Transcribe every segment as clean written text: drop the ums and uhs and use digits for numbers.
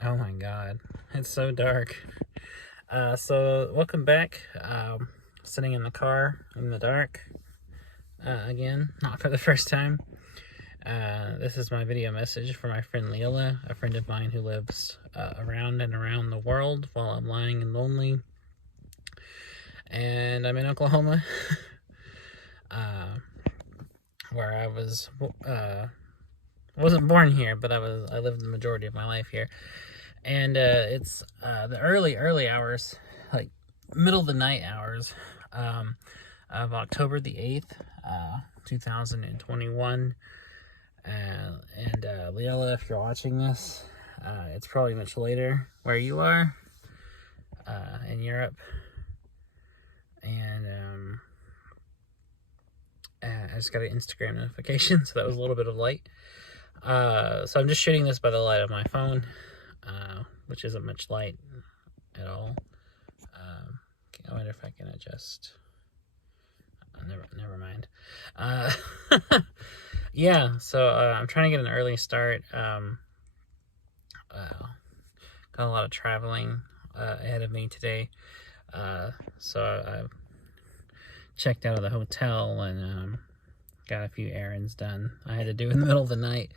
Oh my god, it's so dark. So welcome back. Sitting in the car in the dark again, not for the first time. This is my video message for my friend Lilla, a friend of mine who lives around and around the world while I'm lying and lonely. And I'm in Oklahoma, where I wasn't born here, but I lived the majority of my life here. And it's the early hours, like middle of the night hours, of October the 8th, 2021. And Leola, if you're watching this, it's probably much later where you are in Europe. And I just got an Instagram notification, so that was a little bit of light. So I'm just shooting this by the light of my phone, which isn't much light at all. I wonder if I can adjust. Never mind. Yeah, so I'm trying to get an early start. Got a lot of traveling ahead of me today. So I checked out of the hotel and got a few errands done I had to do in the middle of the night.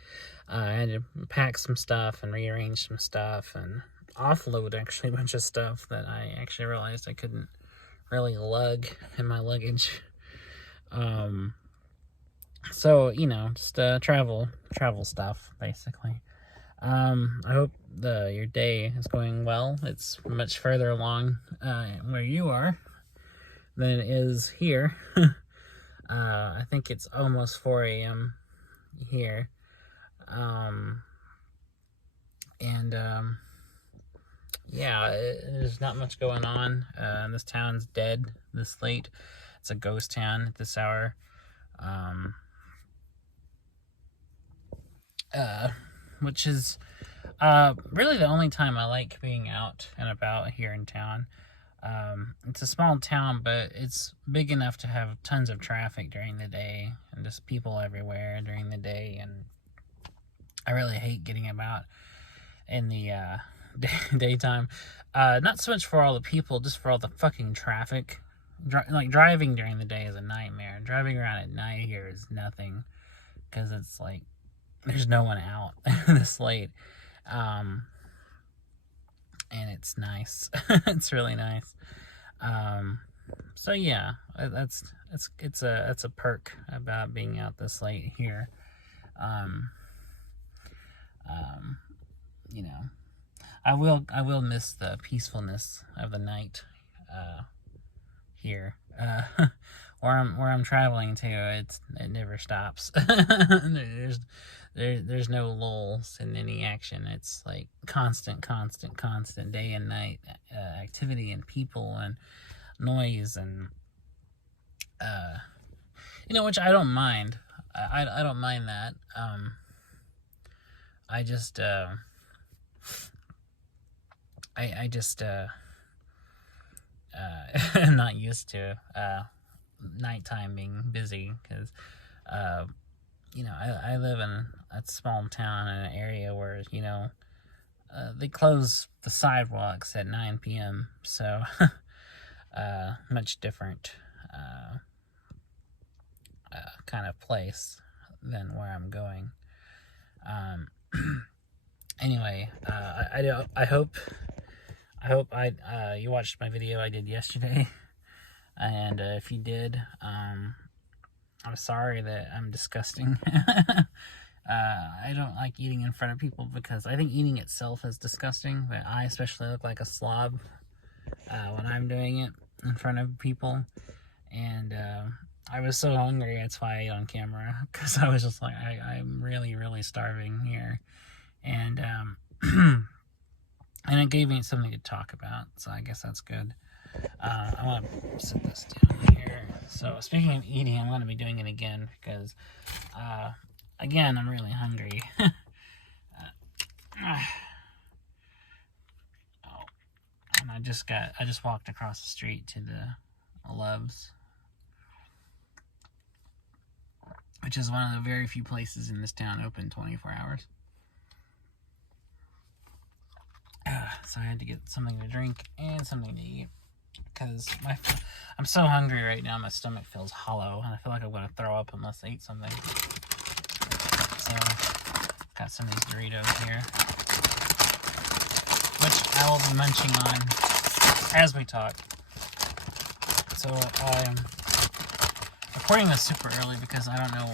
I had to pack some stuff and rearrange some stuff and offload actually a bunch of stuff that I actually realized I couldn't really lug in my luggage. So, just travel stuff, basically. I hope your day is going well. It's much further along where you are than it is here. I think it's almost 4 a.m. here. Yeah, there's not much going on. This town's dead this late. It's a ghost town at this hour. Which is really the only time I like being out and about here in town. It's a small town, but it's big enough to have tons of traffic during the day and just people everywhere during the day. And I really hate getting about in the daytime. Not so much for all the people, just for all the fucking traffic. Like driving during the day is a nightmare. Driving around at night here is nothing, because it's like there's no one out this late. And it's nice. It's really nice. So yeah, it's a perk about being out this late here. You know, I will miss the peacefulness of the night here. Where I'm traveling to, it never stops. There's no lulls in any action. It's like constant day and night activity and people and noise and which I don't mind. I don't mind that. I just am not used to nighttime being busy, because I live in a small town in an area where they close the sidewalks at 9 p.m. So much different kind of place than where I'm going. Anyway, I hope you watched my video I did yesterday, and if you did, I'm sorry that I'm disgusting. I don't like eating in front of people because I think eating itself is disgusting, but I especially look like a slob when I'm doing it in front of people. And I was so hungry, that's why I ate on camera, because I was just like, I'm really starving here. And and it gave me something to talk about, so I guess that's good. I want to sit this down here. So speaking of eating, I'm going to be doing it again because, again, I'm really hungry. And I just walked across the street to the Love's, which is one of the very few places in this town open 24 hours. So I had to get something to drink and something to eat because I'm so hungry right now. My stomach feels hollow and I feel like I'm going to throw up unless I eat something. So got some of these Doritos here, which I will be munching on as we talk. So I'm recording this super early because I don't know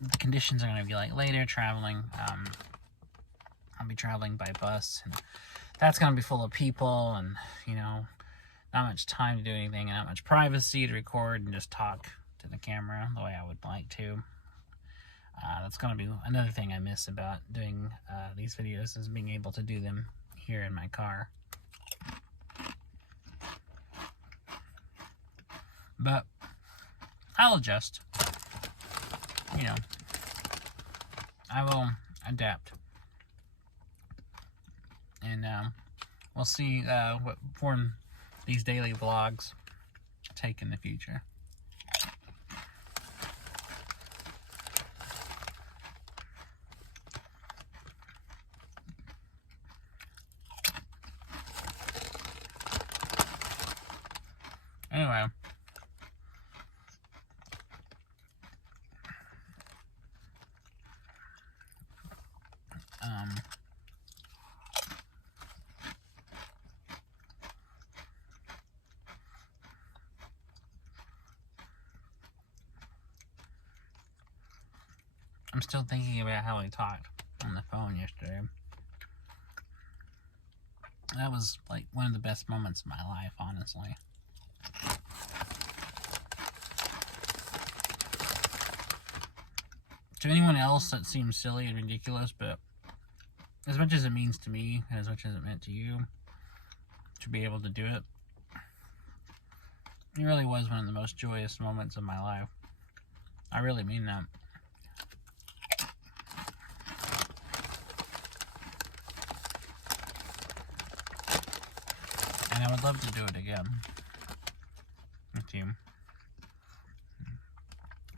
the conditions are going to be like later traveling. I'll be traveling by bus, and that's going to be full of people, and you know, not much time to do anything, and not much privacy to record and just talk to the camera the way I would like to. That's going to be another thing I miss about doing these videos, is being able to do them here in my car. But I'll adjust. You know, I will adapt. And we'll see what form these daily vlogs take in the future. Anyway, I'm still thinking about how I talked on the phone yesterday. That was like one of the best moments of my life, honestly. To anyone else, that seems silly and ridiculous, but as much as it means to me, and as much as it meant to you, to be able to do it, it really was one of the most joyous moments of my life. I really mean that. And I would love to do it again with you.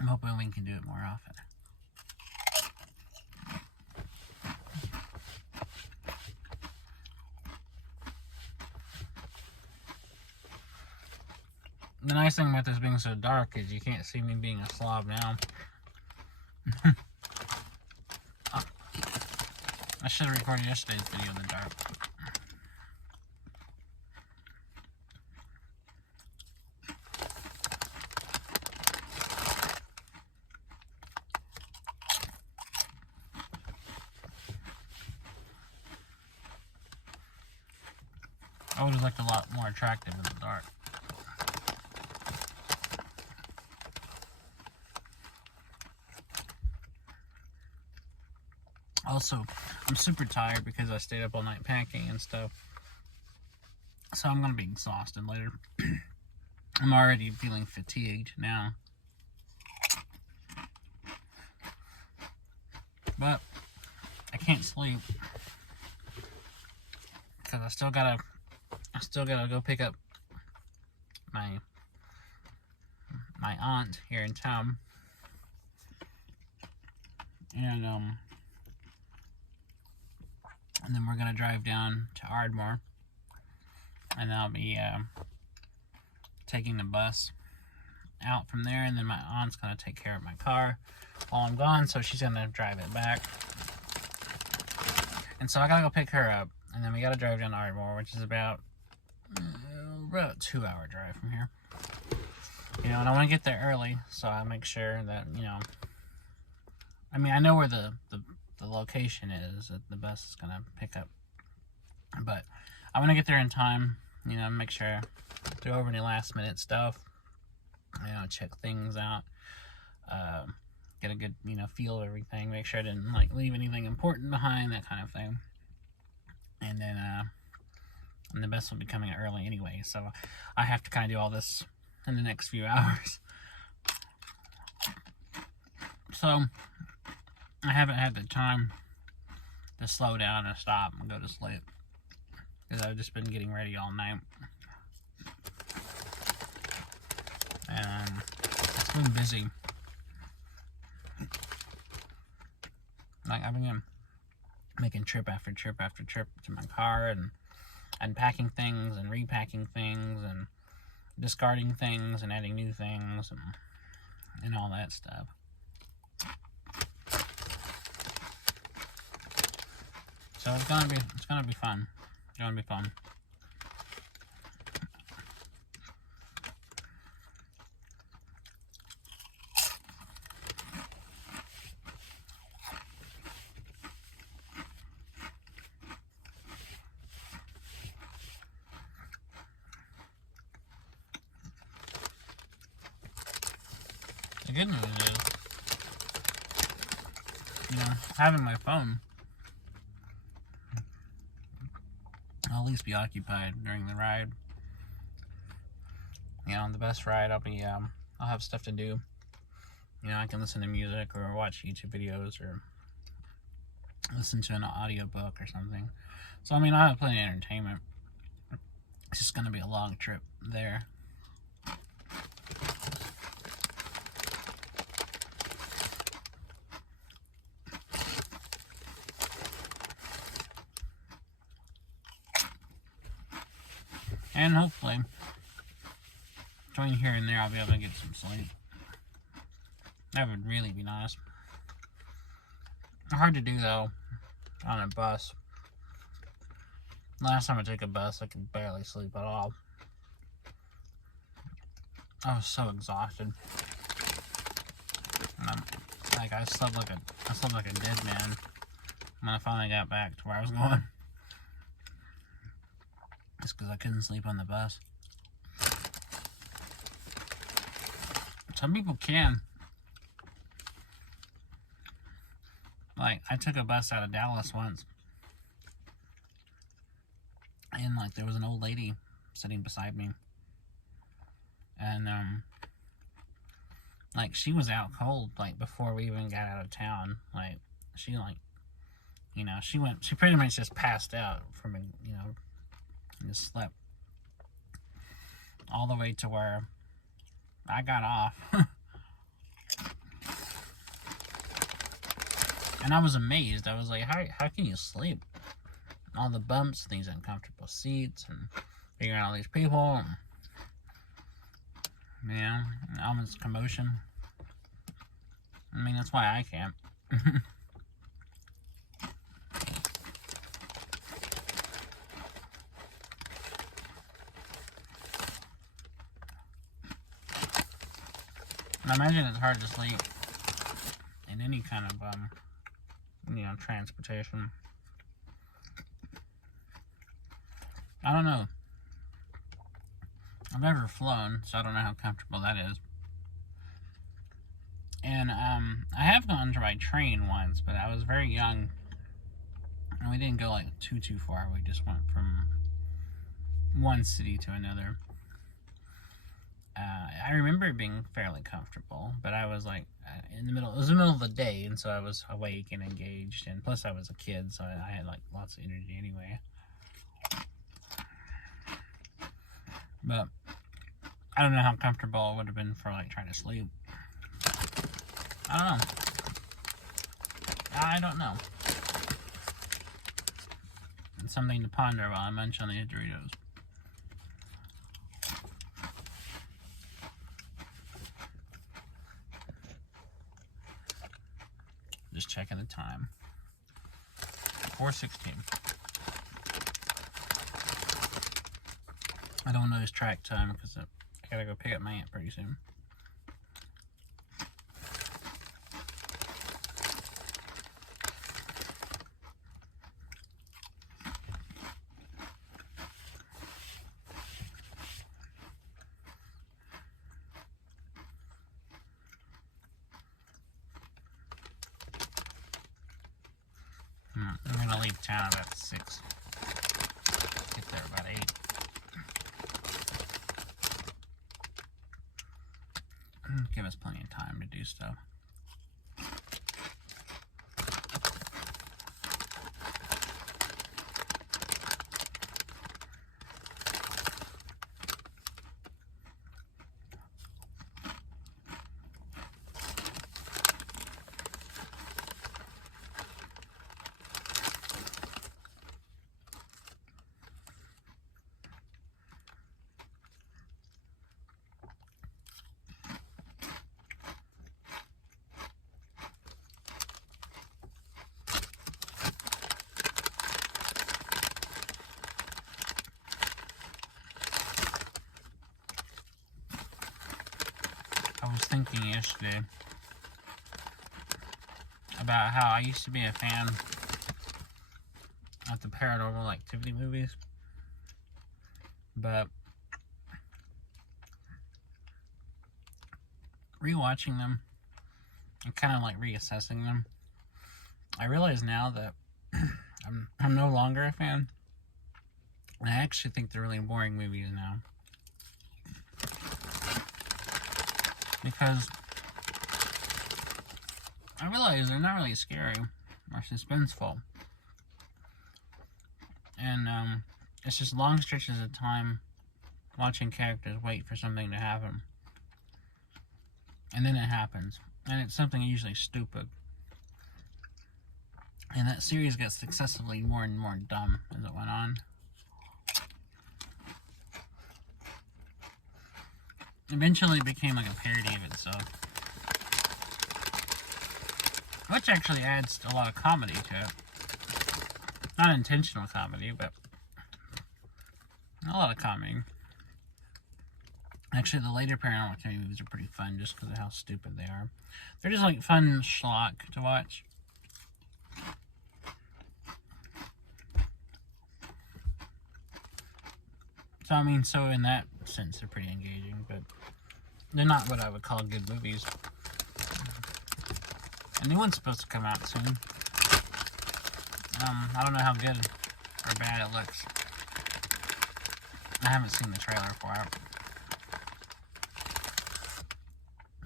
I'm hoping we can do it more often. The nice thing about this being so dark is you can't see me being a slob now. I should have recorded yesterday's video in the dark. I would have looked a lot more attractive in the dark. Also, I'm super tired because I stayed up all night packing and stuff. So I'm going to be exhausted later. I'm already feeling fatigued now. But I can't sleep because I still gotta go pick up my aunt here in town. And then we're gonna drive down to Ardmore, and I'll be taking the bus out from there, and then my aunt's gonna take care of my car while I'm gone, so she's gonna drive it back. And so I gotta go pick her up, and then we gotta drive down to Ardmore, which is about a 2-hour drive from here. You know, and I want to get there early, so I make sure that, you know, I mean, I know where the location is that the bus is gonna pick up, but I want to get there in time, you know, make sure to go over any last minute stuff, you know, check things out, get a good, you know, feel of everything, make sure I didn't like leave anything important behind, that kind of thing. And then and the bus will be coming early anyway, so I have to kind of do all this in the next few hours. So I haven't had the time to slow down and stop and go to sleep because I've just been getting ready all night. And it's been busy. Like, I've been making trip after trip after trip to my car and unpacking things and repacking things and discarding things and adding new things and all that stuff. So it's gonna be fun. It's gonna be fun. The good news is, having my phone, I'll at least be occupied during the ride. On the bus ride, I'll have stuff to do. I can listen to music or watch YouTube videos or listen to an audiobook or something. So, I'll have plenty of entertainment. It's just going to be a long trip there. And hopefully, between here and there, I'll be able to get some sleep. That would really be nice. Hard to do, though, on a bus. Last time I took a bus, I could barely sleep at all. I was so exhausted. And I slept like a dead man when I finally got back to where I was going. Just because I couldn't sleep on the bus. Some people can. I took a bus out of Dallas once. And, there was an old lady sitting beside me. And, she was out cold, before we even got out of town. She pretty much just passed out from, and just slept all the way to where I got off. And I was amazed. I was like, how can you sleep? All the bumps, these uncomfortable seats, and figuring out all these people, and all this commotion. That's why I can't. I imagine it's hard to sleep in any kind of, transportation. I don't know. I've never flown, so I don't know how comfortable that is. And, I have gone to by train once, but I was very young. And we didn't go, too far. We just went from one city to another. I remember it being fairly comfortable, but I was it was the middle of the day, and so I was awake and engaged, and plus I was a kid, so I had lots of energy anyway. But I don't know how comfortable it would have been for trying to sleep. I don't know. It's something to ponder while I munch on these Doritos. Just checking the time. 4:16. I don't lose track time because I gotta go pick up my aunt pretty soon. I'm gonna leave town about 6. Get there about 8. Give us plenty of time to do stuff. was thinking yesterday about how I used to be a fan of the Paranormal Activity movies, but rewatching them and kind of like reassessing them, I realize now that I'm no longer a fan. I actually think they're really boring movies now, because I realize they're not really scary or suspenseful, and it's just long stretches of time watching characters wait for something to happen, and then it happens, and it's something usually stupid, and that series gets successively more and more dumb as it went on. Eventually it became like a parody of itself, which actually adds a lot of comedy to it. Not intentional comedy, but a lot of comedy. Actually, the later Paranormal Activity movies are pretty fun just because of how stupid they are. They're just like fun schlock to watch. So, I mean, so in that sense, they're pretty engaging, but they're not what I would call good movies. A new one's supposed to come out soon. I don't know how good or bad it looks. I haven't seen the trailer for it,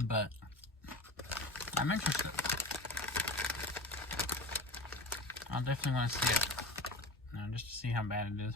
but I'm interested. I'll definitely want to see it, just to see how bad it is.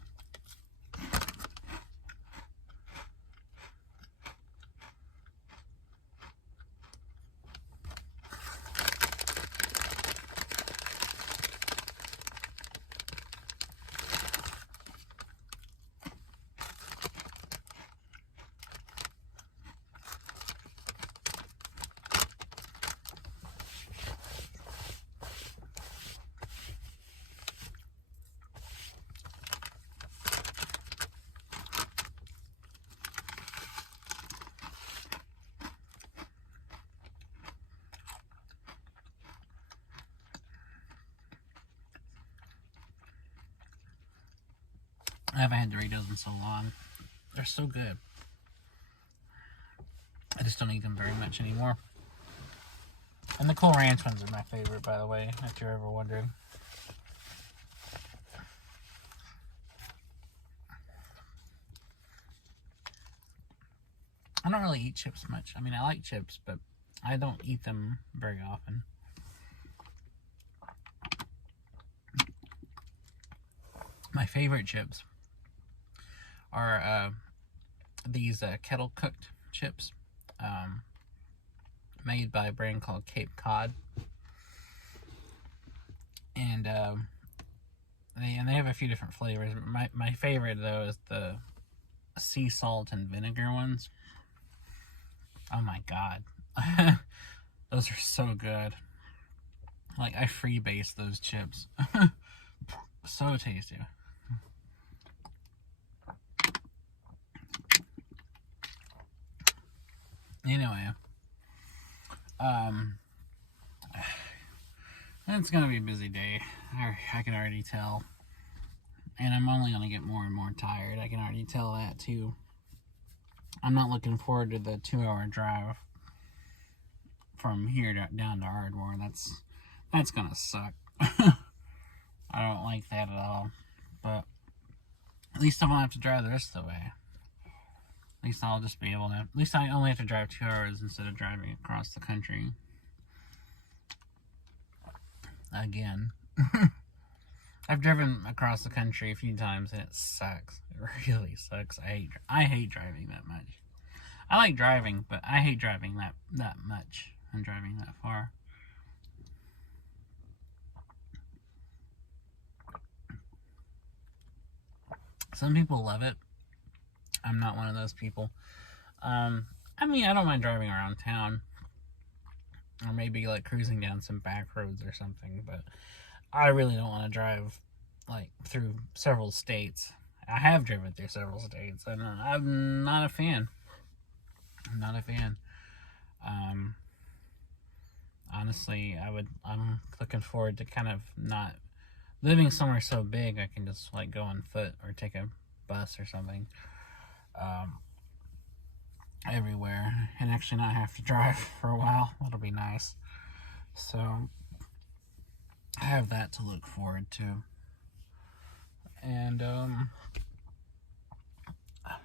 I haven't had Doritos in so long. They're so good. I just don't eat them very much anymore. And the Cool Ranch ones are my favorite, by the way, if you're ever wondering. I don't really eat chips much. I mean, I like chips, but I don't eat them very often. My favorite chips are these kettle cooked chips, made by a brand called Cape Cod, and they have a few different flavors. My favorite though is the sea salt and vinegar ones. Oh my god, those are so good. Like, I freebase those chips. So tasty. Anyway, it's gonna be a busy day. I can already tell, and I'm only gonna get more and more tired. I can already tell that too. I'm not looking forward to the 2-hour drive from here down to Ardmore. That's gonna suck. I don't like that at all. But at least I won't have to drive the rest of the way. At least I'll just be able to. At least I only have to drive 2 hours instead of driving across the country. Again. I've driven across the country a few times and it sucks. It really sucks. I hate driving that much. I like driving, but I hate driving that much and driving that far. Some people love it. I'm not one of those people. I mean, I don't mind driving around town, or maybe like cruising down some back roads or something, but I really don't want to drive like through several states. I have driven through several states, and I'm not a fan. I'm not a fan. Um, Honestly, I'm looking forward to kind of not living somewhere so big I can just like go on foot or take a bus or something um, everywhere and actually not have to drive for a while. That'll be nice. So I have that to look forward to. And I'm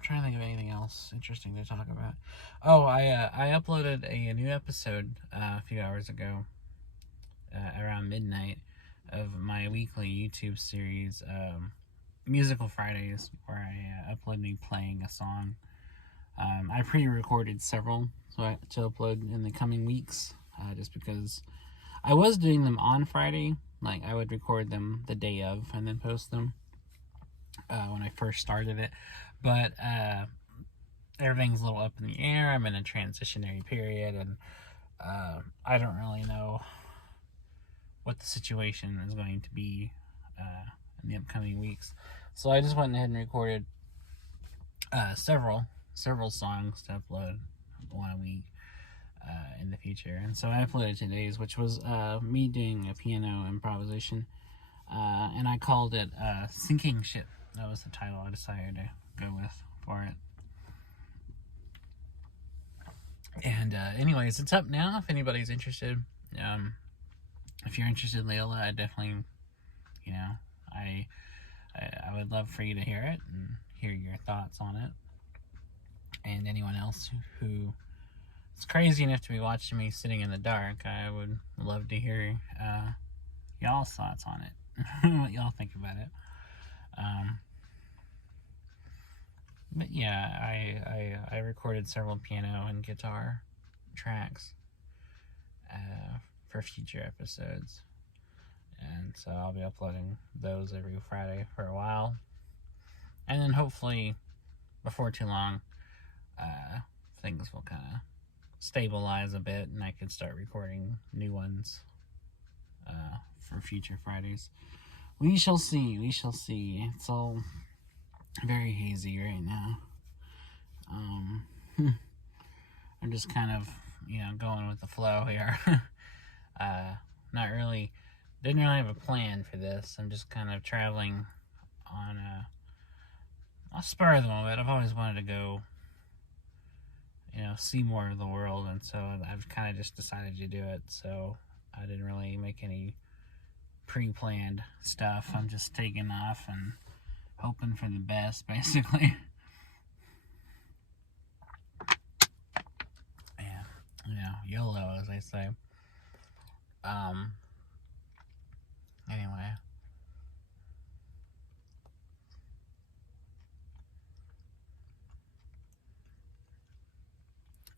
trying to think of anything else interesting to talk about. Oh, I uploaded a new episode a few hours ago, around midnight, of my weekly YouTube series, Musical Fridays, where I upload me playing a song. I pre-recorded several to upload in the coming weeks, just because I was doing them on Friday. Like, I would record them the day of and then post them when I first started it. But everything's a little up in the air. I'm in a transitionary period, and I don't really know what the situation is going to be in the upcoming weeks. So I just went ahead and recorded several songs to upload, one a week in the future. And so I uploaded today's, which was me doing a piano improvisation, and I called it Sinking Ship. That was the title I decided to go with for it. And anyways, it's up now if anybody's interested. If you're interested in Lilla, I definitely, I would love for you to hear it and hear your thoughts on it. And anyone else who is crazy enough to be watching me sitting in the dark, I would love to hear y'all's thoughts on it. What y'all think about it. But yeah, I recorded several piano and guitar tracks for future episodes. And so I'll be uploading those every Friday for a while. And then hopefully, before too long, things will kind of stabilize a bit and I can start recording new ones for future Fridays. We shall see. It's all very hazy right now. I'm just kind of, going with the flow here. Didn't really have a plan for this. I'm just kind of traveling on a spur of the moment. I've always wanted to go, see more of the world, and so I've kind of just decided to do it. So I didn't really make any pre-planned stuff. I'm just taking off and hoping for the best, basically. Yeah, YOLO, as they say. Anyway.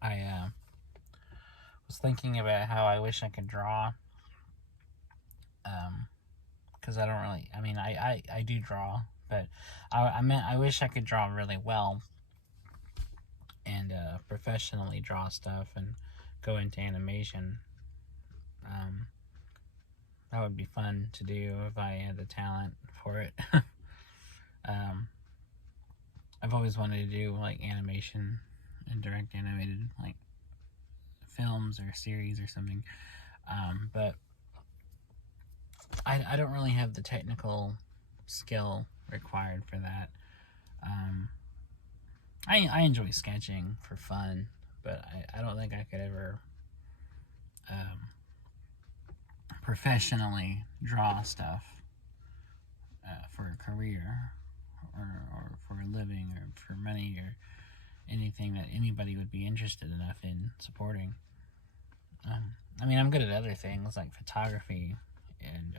I was thinking about how I wish I could draw. Because I don't really, I do draw, but I wish I could draw really well and professionally draw stuff and go into animation. That would be fun to do if I had the talent for it. I've always wanted to do like animation and direct animated like films or series or something, but I don't really have the technical skill required for that. I enjoy sketching for fun, but I don't think I could ever professionally draw stuff for a career or for a living or for money or anything that anybody would be interested enough in supporting. I'm good at other things like photography and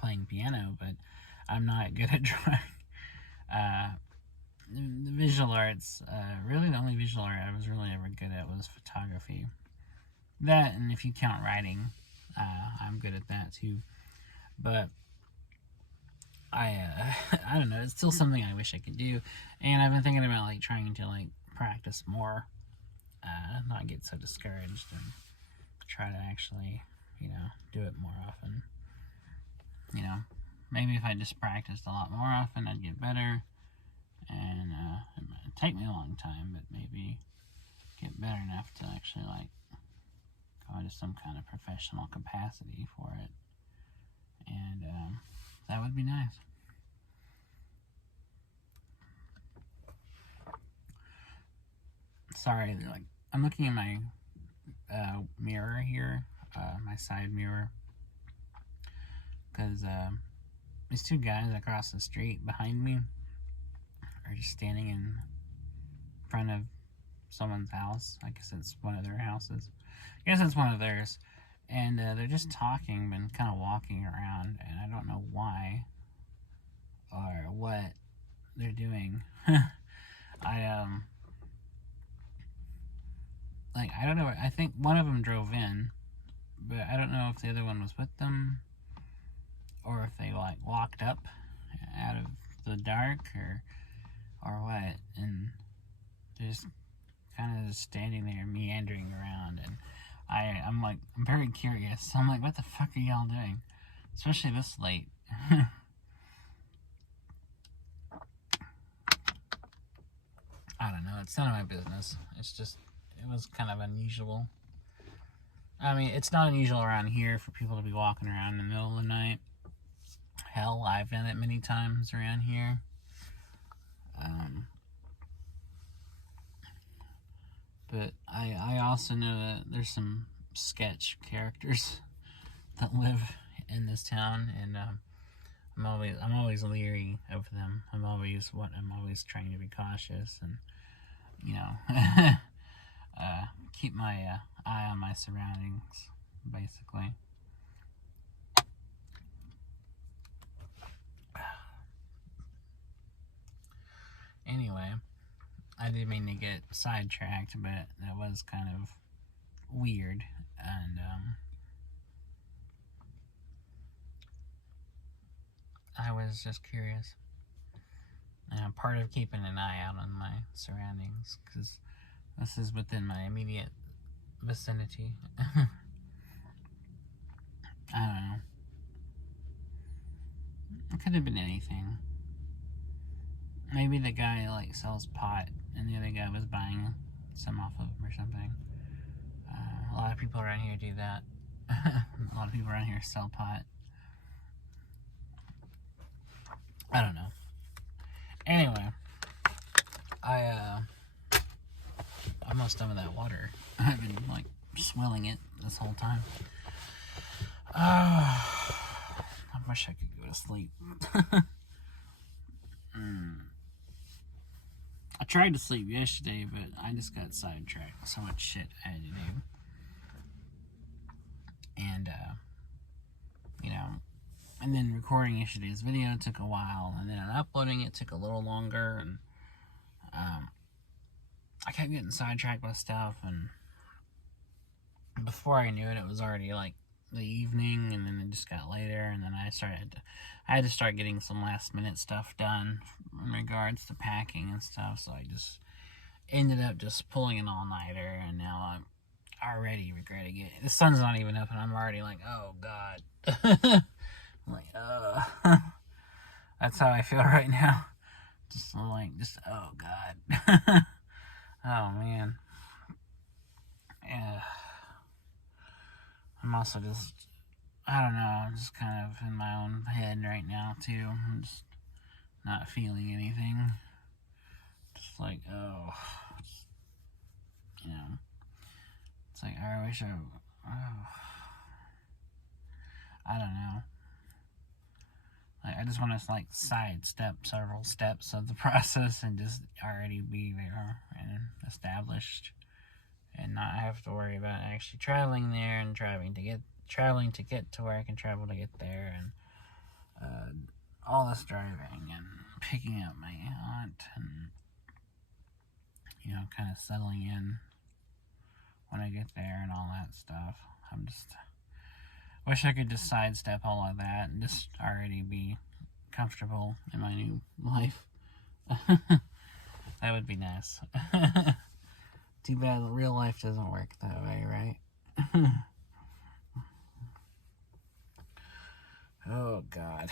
playing piano, but I'm not good at drawing. The visual arts, really the only visual art I was really ever good at was photography. That, and if you count writing, I'm good at that too. But I don't know, it's still something I wish I could do, and I've been thinking about like trying to like practice more, not get so discouraged, and try to actually, do it more often. Maybe if I just practiced a lot more often, I'd get better, and it might take me a long time, but maybe get better enough to actually like go into some kind of professional capacity for it, and that would be nice. Sorry, like I'm looking at my mirror here, my side mirror, because these two guys across the street behind me are just standing in front of someone's house. I guess it's one of their houses. I guess it's one of theirs. And they're just talking and kind of walking around, and I don't know why or what they're doing. I don't know. I think one of them drove in, but I don't know if the other one was with them or if they like walked up out of the dark or what, and they're just kind of just standing there meandering around, and I'm very curious. I'm like, what the fuck are y'all doing? Especially this late. I don't know. It's none of my business. It's just, it was kind of unusual. I mean, it's not unusual around here for people to be walking around in the middle of the night. Hell, I've done it many times around here. But I also know that there's some sketch characters that live in this town, and I'm always leery of them. I'm always trying to be cautious, and you know, keep my eye on my surroundings, basically. Anyway, I didn't mean to get sidetracked, but that was kind of weird, and I was just curious. And part of keeping an eye out on my surroundings, because this is within my immediate vicinity. I don't know. It could have been anything. Maybe the guy like sells pot, and the other guy was buying some off of him or something. A lot of people around here do that. A lot of people around here sell pot. I don't know. Anyway, I almost done with that water. I've been like swilling it this whole time. I wish I could go to sleep. I tried to sleep yesterday, but I just got sidetracked. So much shit I had to do. And, you know, and then recording yesterday's video took a while, and then uploading it took a little longer, and I kept getting sidetracked by stuff, and before I knew it, it was already like the evening, and then it just got later, and then I had to start getting some last minute stuff done in regards to packing and stuff, so I just ended up just pulling an all-nighter, and now I'm already regretting it. The sun's not even up, and I'm already like, oh god. I'm like, that's how I feel right now. Just oh god. Oh man. Yeah. I'm also just, I don't know, I'm just kind of in my own head right now too. I'm just not feeling anything. Just like, you know, it's like, I wish I don't know. Like, I just want to like sidestep several steps of the process and just already be there and established, and not have to worry about actually traveling there and traveling to get to where I can travel to get there, and all this driving and picking up my aunt, and you know, kind of settling in when I get there and all that stuff. I'm just wish I could just sidestep all of that and just already be comfortable in my new life. That would be nice. Too bad real life doesn't work that way, right? Oh god,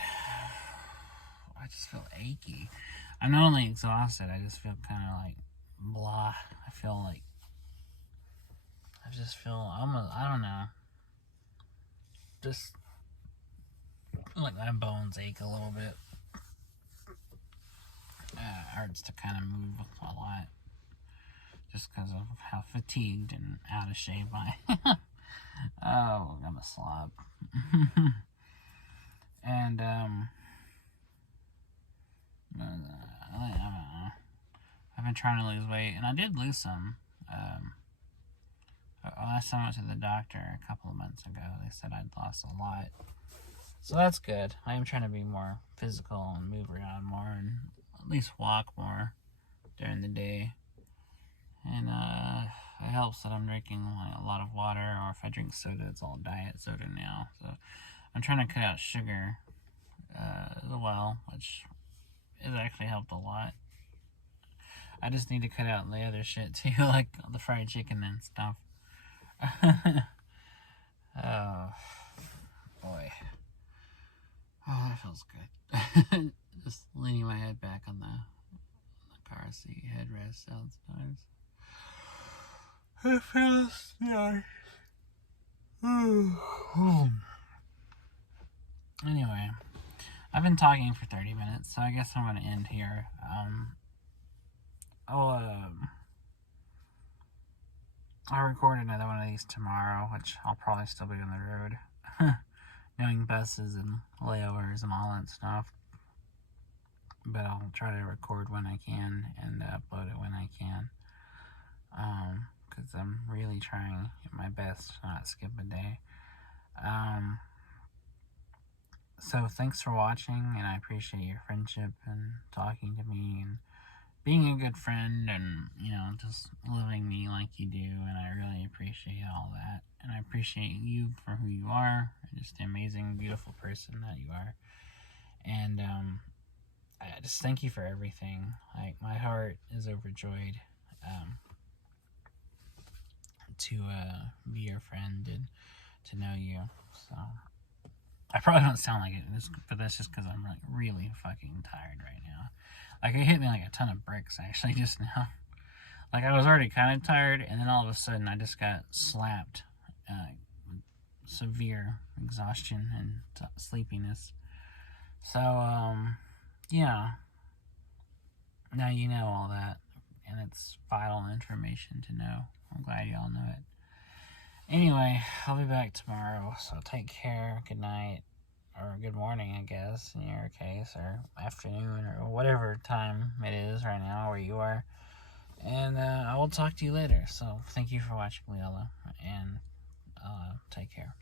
I just feel achy. I'm not only exhausted, I just feel kind of like blah. I feel like I just feel almost, I don't know, just like my bones ache a little bit. It hurts to kind of move a lot just because of how fatigued and out of shape I am. Oh, I'm a slob. And, I don't know. I've been trying to lose weight, and I did lose some. Last time I went to the doctor a couple of months ago, they said I'd lost a lot. So that's good. I am trying to be more physical and move around more and at least walk more during the day. And it helps that I'm drinking like a lot of water, or if I drink soda, it's all diet soda now. So I'm trying to cut out sugar as well, which has actually helped a lot. I just need to cut out the other shit too, like the fried chicken and stuff. Oh, boy. Oh, that feels good. Just leaning my head back on the car seat headrest sounds nice. It feels nice. Anyway, I've been talking for 30 minutes, so I guess I'm going to end here. I'll record another one of these tomorrow, which I'll probably still be on the road. Doing buses and layovers and all that stuff. But I'll try to record when I can and upload it when I can. Because I'm really trying my best to not skip a day. So thanks for watching, and I appreciate your friendship and talking to me and being a good friend and, you know, just loving me like you do, and I really appreciate all that. And I appreciate you for who you are, just an amazing, beautiful person that you are. And I just thank you for everything. Like, my heart is overjoyed to be your friend and to know you. So I probably don't sound like it, but that's just because I'm like really fucking tired right now. Like, it hit me like a ton of bricks actually just now. Like, I was already kind of tired, and then all of a sudden I just got slapped with severe exhaustion and sleepiness. So yeah, now you know all that, and it's vital information to know. I'm glad y'all know it. Anyway, I'll be back tomorrow, so take care. Good night, or good morning, I guess, in your case, or afternoon, or whatever time it is right now where you are. And I will talk to you later. So thank you for watching, Lilla, and take care.